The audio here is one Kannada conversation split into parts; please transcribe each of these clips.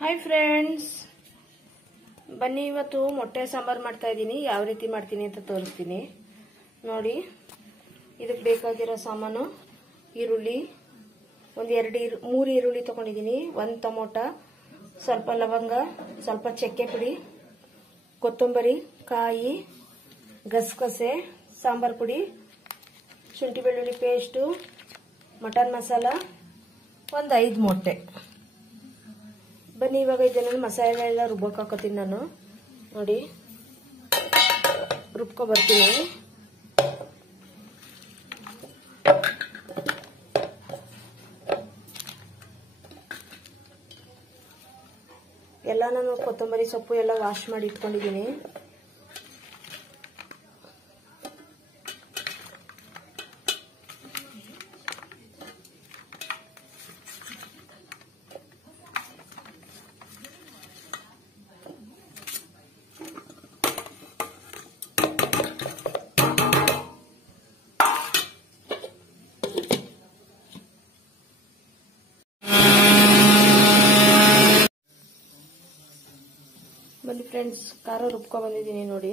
ಹಾಯ್ ಫ್ರೆಂಡ್ಸ್, ಬನ್ನಿ ಇವತ್ತು ಮೊಟ್ಟೆ ಸಾಂಬಾರು ಮಾಡ್ತಾ ಇದ್ದೀನಿ. ಯಾವ ರೀತಿ ಮಾಡ್ತೀನಿ ಅಂತ ತೋರಿಸ್ತೀನಿ ನೋಡಿ. ಇದಕ್ಕೆ ಬೇಕಾಗಿರೋ ಸಾಮಾನು ಈರುಳ್ಳಿ, ಒಂದು 3 ಈರುಳ್ಳಿ ತಗೊಂಡಿದ್ದೀನಿ, 1 ಟೊಮೊಟೊ, ಸ್ವಲ್ಪ ಲವಂಗ, ಸ್ವಲ್ಪ ಚಕ್ಕೆ ಪುಡಿ, ಕೊತ್ತಂಬರಿ, ಕಾಯಿ, ಗಸಗಸೆ, ಸಾಂಬಾರು ಪುಡಿ, ಶುಂಠಿ ಬೆಳ್ಳುಳ್ಳಿ ಪೇಸ್ಟು, ಮಟನ್ ಮಸಾಲ, ಒಂದು 5 ಮೊಟ್ಟೆ. ಬನ್ನಿ ಇವಾಗ ಇದನ್ನ ಮಸಾಲೆ ಎಲ್ಲ ರುಬ್ಬಕ್ಕೆ ಹಾಕೋತೀನಿ ನಾನು. ನೋಡಿ, ರುಬ್ಕೊ ಬರ್ತೀನಿ. ಎಲ್ಲ ನಾನು ಕೊತ್ತಂಬರಿ ಸೊಪ್ಪು ಎಲ್ಲ ವಾಶ್ ಮಾಡಿ ಇಟ್ಕೊಂಡಿದ್ದೀನಿ. ಬನ್ನಿ ಫ್ರೆಂಡ್ಸ್, ಖಾರ ರುಬ್ಕೊ ಬಂದಿದ್ದೀನಿ ನೋಡಿ.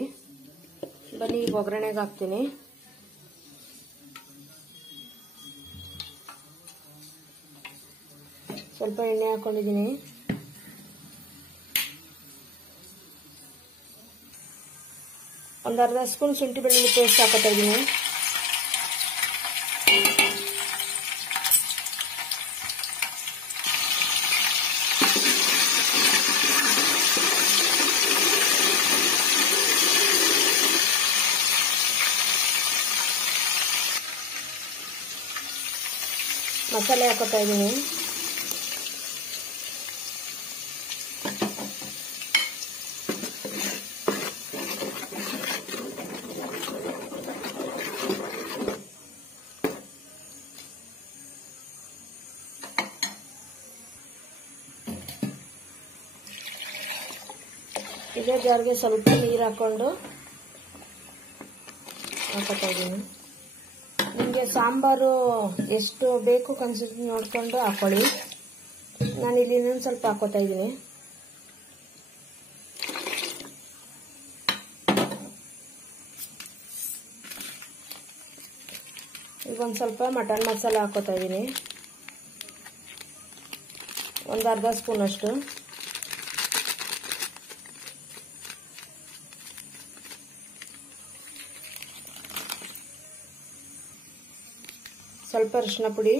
ಬನ್ನಿ ಈಗ ಒಗ್ಗರಣೆಗೆ ಹಾಕ್ತೀನಿ. ಸ್ವಲ್ಪ ಎಣ್ಣೆ ಹಾಕೊಂಡಿದ್ದೀನಿ. ಒಂದು ಅರ್ಧ ಸ್ಪೂನ್ ಶುಂಠಿ ಬೆಳ್ಳುಳ್ಳಿ ಪೇಸ್ಟ್ ಹಾಕೋತಾ ಇದ್ದೀನಿ. ಮಸಾಲೆ ಹಾಕೋತಾ ಇದ್ದೀನಿ. ಇದೇ ಜಾರ್ಗೆ ಸ್ವಲ್ಪ ನೀರು ಹಾಕೊಂಡು ಹಾಕೋತಾ ಇದ್ದೀನಿ. ನಿಮಗೆ ಸಾಂಬಾರು ಎಷ್ಟು ಬೇಕು ಕನ್ಸಿಸ್ಟೆನ್ಸಿ ನೋಡ್ಕೊಂಡು ಹಾಕೊಳ್ಳಿ. ನಾನು ಇಲ್ಲಿ ಇನ್ನೊಂದು ಸ್ವಲ್ಪ ಹಾಕೋತಾ ಇದ್ದೀನಿ. ಈಗ ಒಂದು ಸ್ವಲ್ಪ ಮಟನ್ ಮಸಾಲ ಹಾಕೋತಾ ಇದ್ದೀನಿ, ಒಂದು ಅರ್ಧ ಸ್ಪೂನ್ ಅಷ್ಟು. ಸ್ವಲ್ಪ ಅರಿಶಿನ ಪುಡಿ,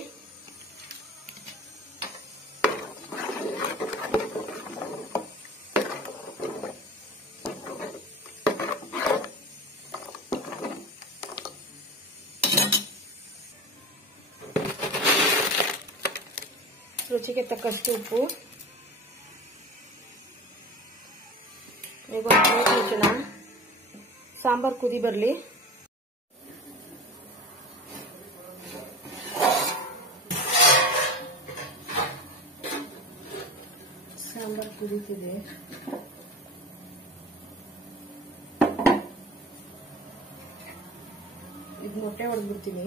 ರುಚಿಗೆ ತಕ್ಕಷ್ಟು ಉಪ್ಪು. ಈಗ ಒಂದು ಪ್ಲೇಟ್ ಮುಚ್ಚೋಣ. ಸಾಂಬಾರು ಕುದಿ ಬರಲಿ. ಸಾಂಬಾರು ಕುದೀತಿದೆ. ಈಗ ಮೊಟ್ಟೆ ಹೊಡೆದ್ಬಿಡ್ತೀನಿ.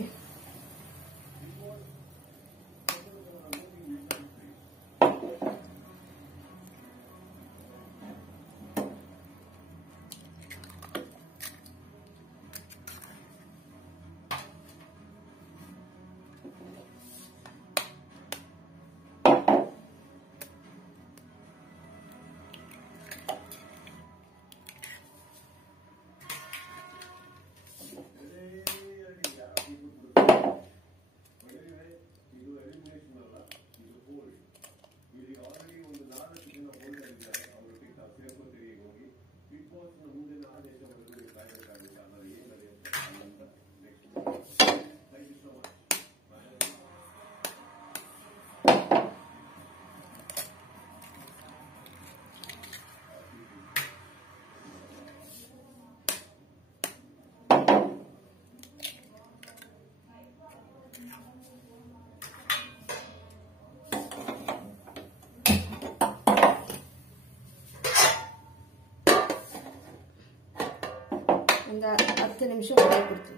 ಒಂದು 10 ನಿಮಿಷ ಬಿಡ್ತೀನಿ.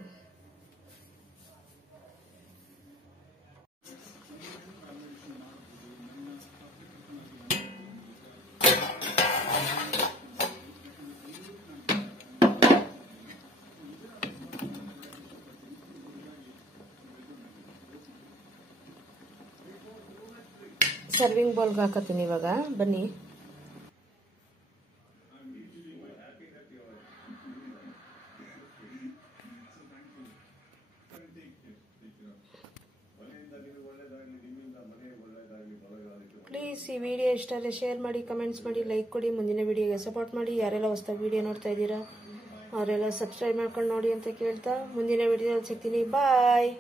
ಸರ್ವಿಂಗ್ ಬೌಲ್ಗೆ ಹಾಕತ್ತೀನಿ ಇವಾಗ. ಬನ್ನಿ, ಪ್ಲೀಸ್ ಈ ವಿಡಿಯೋ ಇಷ್ಟ ಆದರೆ ಶೇರ್ ಮಾಡಿ, ಕಮೆಂಟ್ಸ್ ಮಾಡಿ, ಲೈಕ್ ಕೊಡಿ. ಮುಂದಿನ ವಿಡಿಯೋಗೆ ಸಪೋರ್ಟ್ ಮಾಡಿ. ಯಾರೆಲ್ಲ ಹೊಸದಾಗಿ ವಿಡಿಯೋ ನೋಡ್ತಾ ಇದ್ದೀರಾ ಅವರೆಲ್ಲ ಸಬ್ಸ್ಕ್ರೈಬ್ ಮಾಡ್ಕೊಂಡು ನೋಡಿ ಅಂತ ಕೇಳ್ತಾ ಮುಂದಿನ ವಿಡಿಯೋದಲ್ಲಿ ಸಿಗ್ತೀನಿ. ಬಾಯ್.